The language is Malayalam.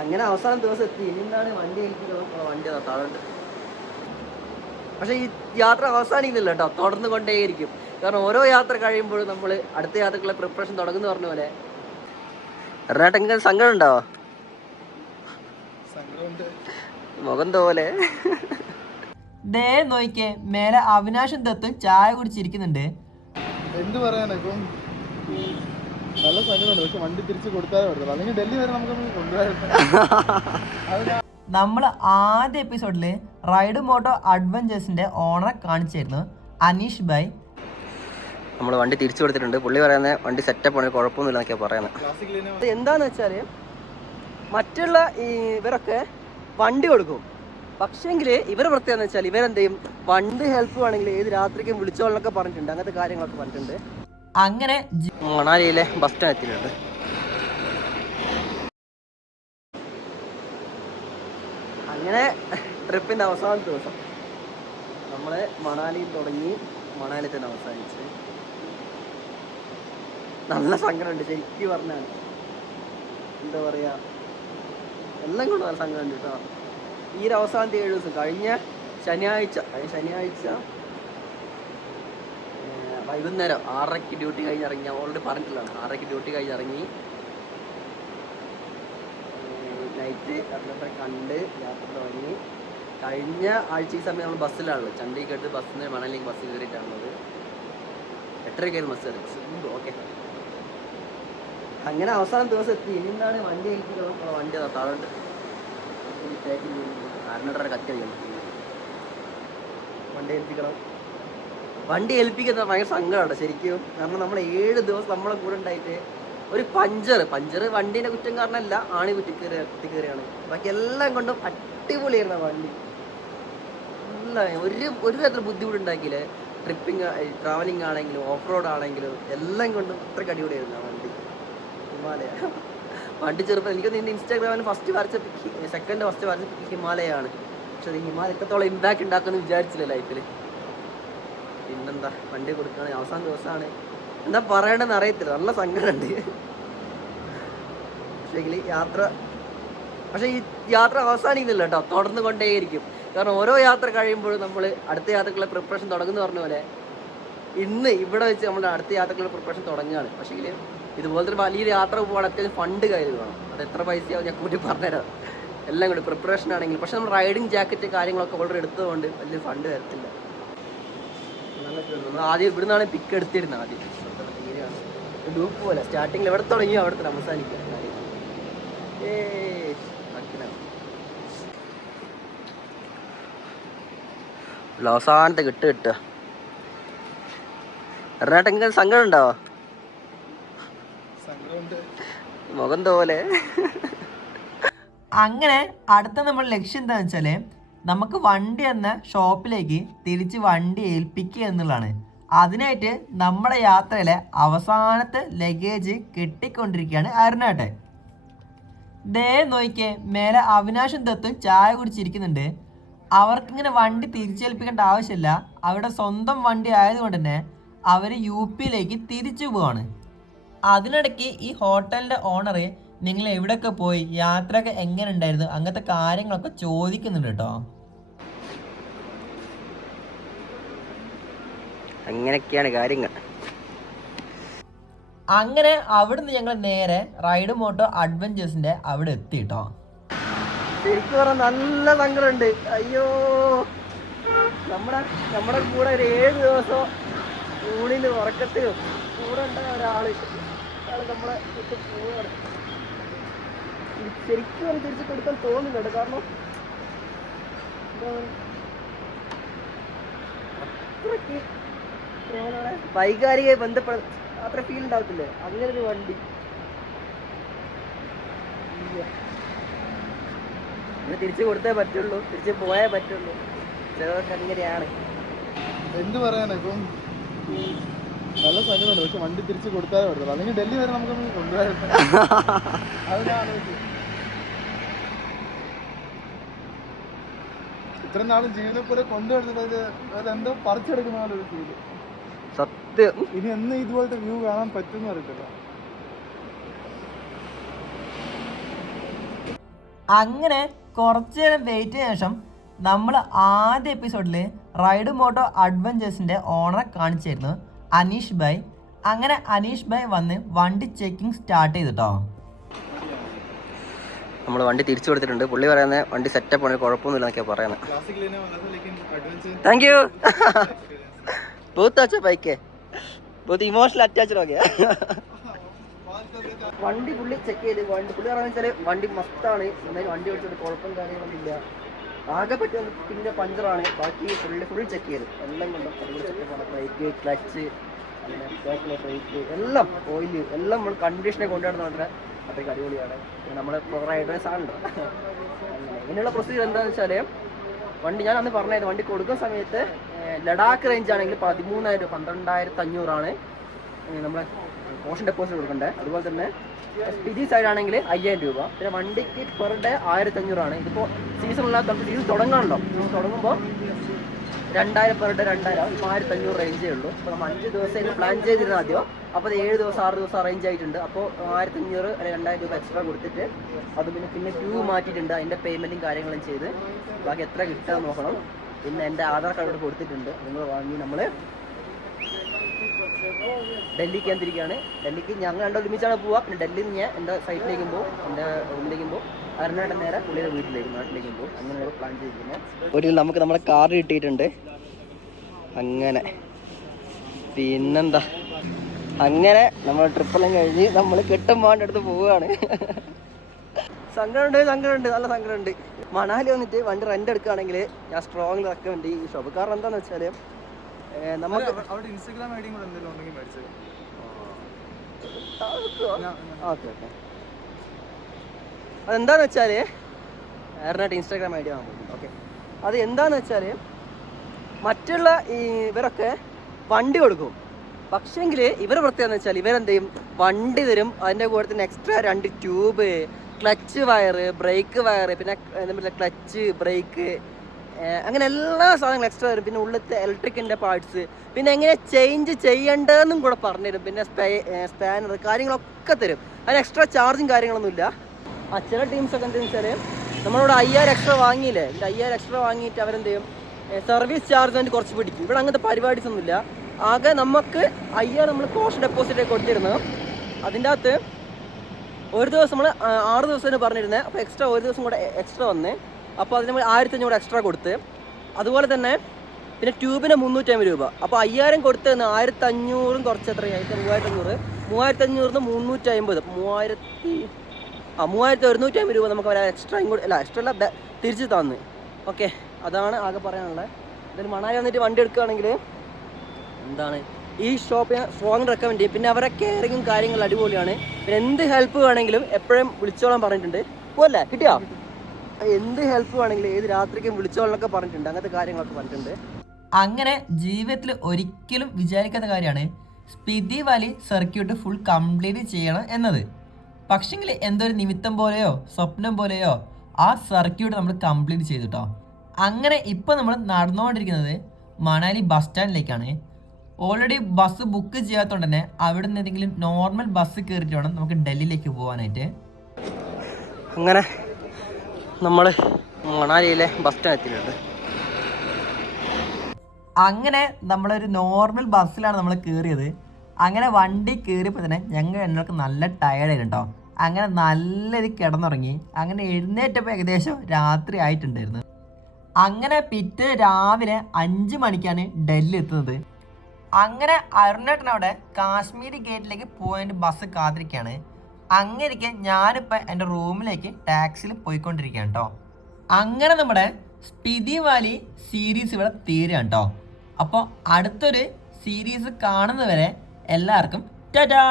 അങ്ങനെ അവസാന ദിവസം എത്തി. ഇനി എന്താണ് വണ്ടി ഏൽപ്പിക്കുന്നത് വണ്ടി താഴെ പക്ഷെ ഈ യാത്ര അവസാനിക്കുന്നില്ല കേട്ടോ. തുടർന്ന് കൊണ്ടേയിരിക്കും. കാരണം ഓരോ യാത്ര കഴിയുമ്പോഴും നമ്മൾ അടുത്ത യാത്രക്കുള്ള പ്രിപ്പറേഷൻ തുടങ്ങുന്ന പറഞ്ഞ പോലെ. ഇങ്ങനെ സങ്കടം ഉണ്ടോ മുഖം തോലെ ദേ നോക്കിയേ മേലെ അവിനാശും ദത്തും ചായ കുടിച്ചിരിക്കുന്നുണ്ട്. എന്ത് പറയാനാ ഇപ്പം? നല്ല സങ്കടമുണ്ട് പക്ഷെ വണ്ടി തിരിച്ച് കൊടുത്താലേ പറ്റത്തുള്ളൂ. അല്ലെങ്കിൽ ഡൽഹി വരെ നമുക്ക് കൊണ്ടുപോയാൽ നമ്മൾ ആദ്യ എപ്പിസോഡിൽ റൈഡ് മോട്ടോ അഡ്വഞ്ചേഴ്സിന്റെ ഓണറെ കാണിച്ചായിരുന്നു അനീഷ് ഭായ് നമ്മൾ വണ്ടി തിരിച്ചു കൊടുത്തിട്ടുണ്ട്. പുള്ളി പറയുന്നത് വണ്ടി സെറ്റപ്പ് ആണ് കുഴപ്പമൊന്നുമില്ല എന്നൊക്കെയാണ് പറയുന്നത്. എന്താന്ന് വെച്ചാൽ മറ്റുള്ള ഈ ഇവരൊക്കെ വണ്ടി കൊടുക്കും. പക്ഷേങ്കിൽ ഇവരെ പ്രത്യേകത എന്ന് വെച്ചാൽ ഇവരെന്ത് ചെയ്യും വണ്ടി ഹെൽപ്പ് വേണമെങ്കിൽ ഏത് രാത്രിക്കും വിളിച്ചോളൊക്കെ പറഞ്ഞിട്ടുണ്ട്. അങ്ങനത്തെ കാര്യങ്ങളൊക്കെ പറഞ്ഞിട്ടുണ്ട്. അങ്ങനെ മണാലിയിലെ ബസ് സ്റ്റാൻഡിലുണ്ട് അങ്ങനെ ട്രിപ്പിന്റെ അവസാന ദിവസം നമ്മൾ മണാലിയിൽ തുടങ്ങി മണാലി തന്നെ അവസാനിച്ച്. നല്ല സങ്കടമുണ്ട് ശരിക്കും പറഞ്ഞാൽ. എന്താ പറയാ? എല്ലാം കൊണ്ട് നല്ല സങ്കടമുണ്ട് കേട്ടോ. ഈ ഒരു അവസാനത്തെ ഏഴ് ദിവസം കഴിഞ്ഞ ശനിയാഴ്ച കഴിഞ്ഞ ശനിയാഴ്ച വൈകുന്നേരം ആറരയ്ക്ക് ഡ്യൂട്ടി കഴിഞ്ഞ് ഇറങ്ങി ഓൾറെഡി പറഞ്ഞിട്ടുള്ളതാണ് ആറരയ്ക്ക് ഡ്യൂട്ടി കഴിഞ്ഞ് ഇറങ്ങി നൈറ്റ് അതിനൊക്കെ കണ്ട് യാത്ര തുടങ്ങി. കഴിഞ്ഞ ആഴ്ച ഈ സമയം നമ്മൾ ബസ്സിലാണല്ലോ ചണ്ഡീഗഡ് ബസ്സിൽ നിന്ന് മണലിലേക്ക് ബസ് കയറിയിട്ടാണുള്ളത്. എട്ടരയ്ക്കായിരുന്നു ബസ് കയറി ഓക്കെ അങ്ങനെ അവസാന ദിവസം എത്തി. ഇനി എന്താണ് വണ്ടി കഴിക്കുന്നത് വണ്ടി അതാ താഴെ കത്തി വണ്ടി ഏൽപ്പിക്കണം. വണ്ടി ഏൽപ്പിക്കുന്നത് ഭയങ്കര സങ്കടമാണ് ശരിക്കും. കാരണം നമ്മൾ ഏഴ് ദിവസം നമ്മളെ കൂടെ ഉണ്ടായിട്ട് ഒരു പഞ്ചർ പഞ്ചർ വണ്ടീന്റെ കുറ്റം കാരണമല്ല ആണി കുറ്റി കയറി കുത്തി കയറിയാണ്. ബാക്കി എല്ലാം കൊണ്ടും അടിപൊളിയായിരുന്നു വണ്ടി. എല്ലാം ഒരു ഒരു തരത്തിൽ ബുദ്ധിമുട്ട് ഉണ്ടാക്കിയില്ലേ? ട്രിപ്പിംഗ് ട്രാവലിംഗ് ആണെങ്കിലും ഓഫ് റോഡ് ആണെങ്കിലും എല്ലാം കൊണ്ടും അത്രയ്ക്ക് അടിപൊളിയായിരുന്നു ആ വണ്ടി. ഹിമാലയ. വണ്ടി ചെറുപ്പം എനിക്ക് നിന്റെ ഇൻസ്റ്റാഗ്രാമിൽ ഫസ്റ്റ് വരച്ച സെക്കൻഡ് ഫസ്റ്റ് വരച്ച ഹിമാലയാണ്. പക്ഷെ അത് ഹിമാലയ ഇത്രത്തോളം ഇമ്പാക്ട് ഉണ്ടാക്കുമെന്ന് വിചാരിച്ചില്ല ലൈഫിൽ പിന്നെന്താ? വണ്ടി കൊടുക്കുകയാണെങ്കിൽ അവസാന ദിവസമാണ്. എന്താ പറയണ്ടെന്ന് അറിയത്തില്ല. നല്ല സങ്കടമുണ്ട്. പക്ഷേ യാത്ര പക്ഷേ ഈ യാത്ര അവസാനിക്കുന്നില്ല കേട്ടോ. തുടർന്ന് കൊണ്ടേയിരിക്കും. കാരണം ഓരോ യാത്ര കഴിയുമ്പോഴും നമ്മൾ അടുത്ത യാത്രക്കുള്ള പ്രിപ്പറേഷൻ തുടങ്ങുന്ന പറഞ്ഞ പോലെ ഇന്ന് ഇവിടെ വെച്ച് നമ്മുടെ അടുത്ത യാത്രക്കുള്ള പ്രിപ്പറേഷൻ തുടങ്ങുകയാണ്. പക്ഷേ ഇതുപോലത്തെ ഒരു വലിയൊരു യാത്ര പോകാൻ അത്യാവശ്യം ഫണ്ട് കയ്യിൽ വേണം. അത് എത്ര പൈസയാവും ഞാൻ കൂട്ടി പറഞ്ഞുതരാം. എല്ലാം കൂടി പ്രിപ്പറേഷൻ ആണെങ്കിലും പക്ഷെ നമ്മൾ റൈഡിങ് ജാക്കറ്റ് കാര്യങ്ങളൊക്കെ ഓൾറെഡി എടുത്തതുകൊണ്ട് വലിയ ഫണ്ട് വരത്തില്ല. നമ്മൾ ആദ്യം നിന്നാണ് പിക്ക് എടുത്തിരുന്നത് ആദ്യം. ഗ്രൂപ്പ് പോലെ. സ്റ്റാർട്ടിങ്ങിൽ എവിടെ തുടങ്ങിയോ അവിടെ തന്നെ അവസാനിക്കുക അവസാനത്തെ കിട്ട് കിട്ടുക. എറണാട്ട ഇങ്ങനെ സങ്കടം ഉണ്ടോ? മുഖം തോലെ അങ്ങനെ അടുത്ത നമ്മുടെ ലക്ഷ്യം എന്താണെന്ന് വെച്ചാൽ നമുക്ക് വണ്ടി എന്ന ഷോപ്പിലേക്ക് തിരിച്ച് വണ്ടി ഏൽപ്പിക്കുക എന്നുള്ളതാണ്. അതിനായിട്ട് നമ്മുടെ യാത്രയിലെ അവസാനത്തെ ലഗേജ് കെട്ടിക്കൊണ്ടിരിക്കുകയാണ് അരുണാട്ടെ ദേ നോക്കിയേ മേലെ അവിനാശും ദത്തും ചായ കുടിച്ചിരിക്കുന്നുണ്ട്. അവർക്കിങ്ങനെ വണ്ടി തിരിച്ചേൽപ്പിക്കേണ്ട ആവശ്യമില്ല. അവരുടെ സ്വന്തം വണ്ടി ആയതുകൊണ്ട് തന്നെ അവർ യു പിയിലേക്ക് തിരിച്ചു പോവാണ്. അതിനിടയ്ക്ക് ഈ ഹോട്ടലിന്റെ ഓണർ നിങ്ങൾ എവിടെയൊക്കെ പോയി? യാത്രയൊക്കെ എങ്ങനെ ഉണ്ടായിരുന്നു അങ്ങനത്തെ കാര്യങ്ങളൊക്കെ ചോദിക്കുന്നുണ്ട് കേട്ടോ. അങ്ങനെയൊക്കെയാണ് കാര്യങ്ങൾ. അങ്ങനെ അവിടുന്ന് ഞങ്ങൾ നേരെ റൈഡ് മോട്ടോ അഡ്വഞ്ചേഴ്സിന്റെ അവിടെ എത്തി കേട്ടോ ശരിക്കും പറഞ്ഞാൽ നല്ല സങ്കടമുണ്ട് അയ്യോ. നമ്മുടെ നമ്മുടെ കൂടെ ഒരു ഏഴ് ദിവസം ഊണിന് ഉറക്കത്തിലും കൂടെ ഉണ്ടായ ഒരാൾ. അയാൾ നമ്മളെ വിട്ട് ശരിക്കും തിരിച്ചു തിരിച്ച് കൊടുക്കാൻ തോന്നുന്നുണ്ട്. കാരണം അത്രയ്ക്ക് അത്രയ്ക്ക് വൈകാരികമായി ബന്ധപ്പെട അത്ര ഫീൽ ഉണ്ടാവത്തില്ലേ? അങ്ങനെ ഒരു വണ്ടി. തിരിച്ചു കൊടുത്തേ പറ്റുള്ളൂ. തിരിച്ചു പോയേ പറ്റുള്ളൂ. ചിലതൊക്കെ അങ്ങനെയാണ്. എന്ത് പറയാനാ ഇപ്പം? നല്ല സംഗതിയുണ്ട് പക്ഷെ വണ്ടി തിരിച്ചു കൊടുത്താലേ പറ്റത്തുള്ളൂ. അല്ലെങ്കിൽ ഡൽഹി വരെ നമുക്ക് കൊണ്ടുപോയാൽ അതിനാണ് ഇത്രയും നാളും ജീവിതം പോലെ കൊണ്ടുവരുന്നത് അതെന്തോ പറിച്ചെടുക്കുന്ന പോലെ ഒരു ഫീൽ സത്യം. ഇനി എന്ന് ഇതുപോലത്തെ വ്യൂ കാണാൻ പറ്റുമെന്ന് അങ്ങനെ കുറച്ചു നേരം വെയിറ്റ് ചെയ്ത ശേഷം നമ്മൾ ആദ്യ എപ്പിസോഡിൽ റൈഡ് മോട്ടോ അഡ്വഞ്ചേഴ്സിന്റെ ഓണറെ കാണിച്ചായിരുന്നു അനീഷ് ഭായ് അങ്ങനെ അനീഷ് ഭായ് വന്ന് വണ്ടി ചെക്കിംഗ് സ്റ്റാർട്ട് ചെയ്തിട്ടോ. നമ്മൾ വണ്ടി തിരിച്ചു കൊടുത്തിട്ടുണ്ട്. പുള്ളി പറയുന്നത് വണ്ടി സെറ്റപ്പ് ആണ് കുഴപ്പമൊന്നുമില്ല എന്നൊക്കെയാണ് പറയുന്നത്. താങ്ക് യു बहुत अच्छा बाइक है। बहुत ഇമോഷണൽ അറ്റാച്ച്ഡ് ഒക്കെ വണ്ടി പുള്ളി ചെക്ക് ചെയ്ത് വണ്ടി പുള്ളി പറയാന്ന് വണ്ടി മസ്റ്റാണ് നന്നായി വണ്ടി ഓടിച്ചത് കുഴപ്പം കാര്യങ്ങളൊന്നുമില്ല. ആകെ പറ്റിയ പിന്നെ പഞ്ചറാണ്. ബാക്കി ഫുള്ള് ഫുൾ ചെക്ക് ചെയ്ത്. എല്ലാം കൊണ്ടും ബ്രേക്ക് ക്ലച്ച് പിന്നെ ബ്രേക്ക് എല്ലാം ഓയിൽ എല്ലാം നമ്മൾ കണ്ടീഷനെ കൊണ്ടുവരുന്ന പറഞ്ഞാൽ അത്രയ്ക്ക് അടിപൊളിയാണ്. നമ്മുടെ പ്രൊറൈഡേഴ്സ് ആണല്ലോ അങ്ങനെയുള്ള പ്രൊസീജിയർ എന്താണെന്ന് വെച്ചാൽ വണ്ടി ഞാൻ അന്ന് പറഞ്ഞായിരുന്നു വണ്ടി കൊടുക്കുന്ന സമയത്ത് ലഡാക്ക് റേഞ്ച് ആണെങ്കിൽ പതിമൂന്നായിരം പന്ത്രണ്ടായിരത്തി അഞ്ഞൂറാണ്. നമ്മുടെ കോഷൻ ഡെപ്പോസിറ്റ് കൊടുക്കേണ്ടത് അതുപോലെ തന്നെ സ്പിതി സൈഡ് ആണെങ്കിൽ അയ്യായിരം രൂപ. പിന്നെ വണ്ടിക്ക് പെർ ഡേ ആയിരത്തി അഞ്ഞൂറാണ്. ഇതിപ്പോൾ സീസൺ ഇല്ലാത്ത സീസൺ തുടങ്ങാണല്ലോ. സീസൺ തുടങ്ങുമ്പോൾ രണ്ടായിരം പെർ ഡേ രണ്ടായിരം. ആയിരത്തി അഞ്ഞൂറ് റേഞ്ചേ ഉള്ളൂ. അപ്പോൾ നമ്മൾ അഞ്ച് ദിവസം പ്ലാൻ ചെയ്തിരുന്ന ആദ്യം അപ്പോൾ അത് ഏഴ് ദിവസം ആറ് ദിവസം അറേഞ്ച് ആയിട്ടുണ്ട്. അപ്പോൾ ആയിരത്തി അഞ്ഞൂറ് അല്ലെങ്കിൽ രണ്ടായിരം രൂപ എക്സ്ട്രാ കൊടുത്തിട്ട് അത് പിന്നെ പിന്നെ ക്യൂ മാറ്റിയിട്ടുണ്ട്. അതിന്റെ പേയ്മെന്റും കാര്യങ്ങളും ചെയ്ത്. ബാക്കി എത്ര കിട്ടുക നോക്കണം. പിന്നെ എന്റെ ആധാർ കാർഡ് ഇവിടെ കൊടുത്തിട്ടുണ്ട്. നിങ്ങൾ വാങ്ങി നമ്മൾ ഡൽഹിക്ക് ഞാൻ തിരിക്കുകയാണ് ഡൽഹിക്ക് ഞങ്ങൾ രണ്ടോ ഒരുമിച്ചാണ് പോവുക. പിന്നെ ഡൽഹിയിൽ നിന്ന് ഞാൻ എന്റെ സൈറ്റിലേക്കും പോകും എന്റെ റൂമിലേക്കും പോകും അരുണാട്ടൻ നേരെ പുള്ളിയുടെ വീട്ടിലേക്ക് നാട്ടിലേക്കും പോകും അങ്ങനെയാണ് പ്ലാൻ ചെയ്തിരിക്കുന്നത് ഒരു നമുക്ക് നമ്മുടെ കാർഡ് കിട്ടിയിട്ടുണ്ട്. അങ്ങനെ. പിന്നെന്താ? അങ്ങനെ നമ്മൾ ട്രിപ്പെല്ലാം കഴിഞ്ഞ് നമ്മൾ കെട്ടുമ്പാന്റെ അടുത്ത് പോവുകയാണ്. സങ്കടമുണ്ട് സങ്കടമുണ്ട് നല്ല സങ്കടമുണ്ട്. മണാലി വന്നിട്ട് വണ്ടി റെന്റ് എടുക്കുകയാണെങ്കിൽ ഞാൻ സ്ട്രോങ്ങിൽ റെക്കമെൻഡ് ഈ ഷോപ്പ് കാരണം എന്താണെന്ന് വെച്ചാൽ നമുക്ക് അവിടെ ഇൻസ്റ്റാഗ്രാം ഐഡിയും കൂടെ എന്തെങ്കിലും ഉണ്ടെങ്കിൽ മേടിച്ചത് ഓക്കെ ഓക്കെ. അതെന്താന്ന് വെച്ചാൽ ഏറനായിട്ട് ഇൻസ്റ്റാഗ്രാം ഐഡിയ ഓക്കെ. അത് എന്താന്ന് വെച്ചാൽ മറ്റുള്ള ഈ ഇവരൊക്കെ വണ്ടി കൊടുക്കും. പക്ഷേങ്കിൽ ഇവരെ പ്രത്യേകത എന്ന് വെച്ചാൽ ഇവരെന്ത് ചെയ്യും വണ്ടി തരും അതിന്റെ കൂടെ തന്നെ എക്സ്ട്രാ രണ്ട് ട്യൂബ് ക്ലച്ച് വയറ് ബ്രേക്ക് വയറ് പിന്നെ എന്താ പറയുക ക്ലച്ച് ബ്രേക്ക് അങ്ങനെ എല്ലാ സാധനങ്ങളും എക്സ്ട്രാ തരും. പിന്നെ ഉള്ളിലത്തെ ഇലക്ട്രിക്കിന്റെ പാർട്സ് പിന്നെ എങ്ങനെ ചേഞ്ച് ചെയ്യേണ്ടതെന്നും കൂടെ പറഞ്ഞുതരും. പിന്നെ സ്പേ സ്പാനർ കാര്യങ്ങളൊക്കെ തരും. അതിന് എക്സ്ട്രാ ചാർജും കാര്യങ്ങളൊന്നുമില്ല. ആ ചില ടീംസ് ഒക്കെ എന്താണെന്ന് വെച്ചാൽ നമ്മളോട് അയ്യായിരം എക്സ്ട്രാ വാങ്ങിയില്ലേ? എന്റെ അയ്യായിരം എക്സ്ട്രാ വാങ്ങിയിട്ട് അവരെന്ത് ചെയ്യും സർവീസ് ചാർജ് വേണ്ടി കുറച്ച് പിടിക്കും. ഇവിടെ അങ്ങനത്തെ പരിപാടീസ് ഒന്നുമില്ല ആകെ നമുക്ക് അയ്യായിരം നമ്മൾ കോസ്റ്റ് ഡെപ്പോസിറ്റ് കൊടുത്തിരുന്നത് അതിന്റെ അകത്ത് ഒരു ദിവസം നമ്മൾ ആറ് ദിവസത്തിന് പറഞ്ഞിരുന്നത് അപ്പോൾ എക്സ്ട്രാ ഒരു ദിവസം കൂടെ എക്സ്ട്രാ വന്ന്. അപ്പോൾ അതിന് നമ്മൾ ആയിരത്തി അഞ്ഞൂറ് എക്സ്ട്രാ കൊടുത്ത്. അതുപോലെ തന്നെ പിന്നെ ട്യൂബിന് മുന്നൂറ്റമ്പത് രൂപ. അപ്പോൾ അയ്യായിരം കൊടുത്ത് ആയിരത്തി അഞ്ഞൂറും കുറച്ച് എത്രയായി? മൂവായിരത്തി അഞ്ഞൂറ് മൂവായിരത്തി അഞ്ഞൂറിന് മുന്നൂറ്റി അമ്പത് മൂവായിരത്തി ആ മൂവായിരത്തി ഒരുന്നൂറ്റി അമ്പത് രൂപ നമുക്ക് അവർ എക്സ്ട്രാ ഇങ്ങോട്ട് അല്ല എക്സ്ട്രാ അല്ല തിരിച്ച് തന്ന്. ഓക്കെ അതാണ് ആകെ പറയാനുള്ളത് ഇതിൽ മണാലി വന്നിട്ട് വണ്ടി എടുക്കുകയാണെങ്കിൽ എന്താണ്? ഈ ഷോപ്പ് ഞാൻ സ്ട്രോങ് റെക്കമെൻഡ് ചെയ്യും. പിന്നെ അവരെ കെയറിങ്ങും കാര്യങ്ങളും അടിപൊളിയാണ്. പിന്നെ എന്ത് ഹെൽപ്പ് വേണമെങ്കിലും എപ്പോഴും വിളിച്ചോളാൻ പറഞ്ഞിട്ടുണ്ട്. പോലെ കിട്ടിയോ? എന്ത് ഹെൽപ്പ് വേണമെങ്കിലും ഏത് രാത്രിക്കും വിളിച്ചോളാനൊക്കെ പറഞ്ഞിട്ടുണ്ട്. അങ്ങനത്തെ കാര്യങ്ങളൊക്കെ പറഞ്ഞിട്ടുണ്ട്. അങ്ങനെ ജീവിതത്തിൽ ഒരിക്കലും വിചാരിക്കാത്ത കാര്യമാണ് Spiti valley circuit full complete ചെയ്യണം എന്നത്. പക്ഷെങ്കിൽ എന്തൊരു നിമിത്തം പോലെയോ സ്വപ്നം പോലെയോ ആ സർക്യൂട്ട് നമ്മൾ കംപ്ലീറ്റ് ചെയ്തു കേട്ടോ അങ്ങനെ ഇപ്പോൾ നമ്മൾ നടന്നുകൊണ്ടിരിക്കുന്നത് മണാലി ബസ് സ്റ്റാൻഡിലേക്കാണ്. ഓൾറെഡി ബസ് ബുക്ക് ചെയ്യാത്തതുകൊണ്ട് തന്നെ അവിടെ നിന്ന് ഏതെങ്കിലും നോർമൽ ബസ് കയറിയിട്ട് വേണം നമുക്ക് ഡൽഹിയിലേക്ക് പോകാനായിട്ട് അങ്ങനെ നമ്മൾ മണാലിയിലെ ബസ് സ്റ്റാൻഡ് എത്തിയിട്ടുണ്ട്. അങ്ങനെ നമ്മളൊരു നോർമൽ ബസ്സിലാണ് നമ്മൾ കയറിയത് അങ്ങനെ വണ്ടി കയറിയപ്പോൾ തന്നെ ഞങ്ങൾ എന്നൊക്കെ നല്ല ടയർഡായിരുന്നു കേട്ടോ അങ്ങനെ നല്ല ഇത് കിടന്നുറങ്ങി. അങ്ങനെ എഴുന്നേറ്റപ്പോൾ ഏകദേശം രാത്രി ആയിട്ടുണ്ടായിരുന്നു. അങ്ങനെ പിറ്റേ രാവിലെ അഞ്ച് മണിക്കാണ് ഡൽഹി എത്തുന്നത്. അങ്ങനെ അരുണേട്ടൻ അവിടെ കാശ്മീർ ഗേറ്റിലേക്ക് പോകാൻ ബസ് കാത്തിരിക്കുകയാണ് അങ്ങനെയൊക്കെ ഞാനിപ്പോൾ എന്റെ റൂമിലേക്ക് ടാക്സിയിൽ പോയിക്കൊണ്ടിരിക്കുകയാണ് കേട്ടോ അങ്ങനെ നമ്മുടെ സ്പിതി വാലി സീരീസ് ഇവിടെ തീരുകയാണ് കേട്ടോ അപ്പോൾ അടുത്തൊരു സീരീസ് കാണുന്നവരെ എല്ലാവർക്കും ടാറ്റാ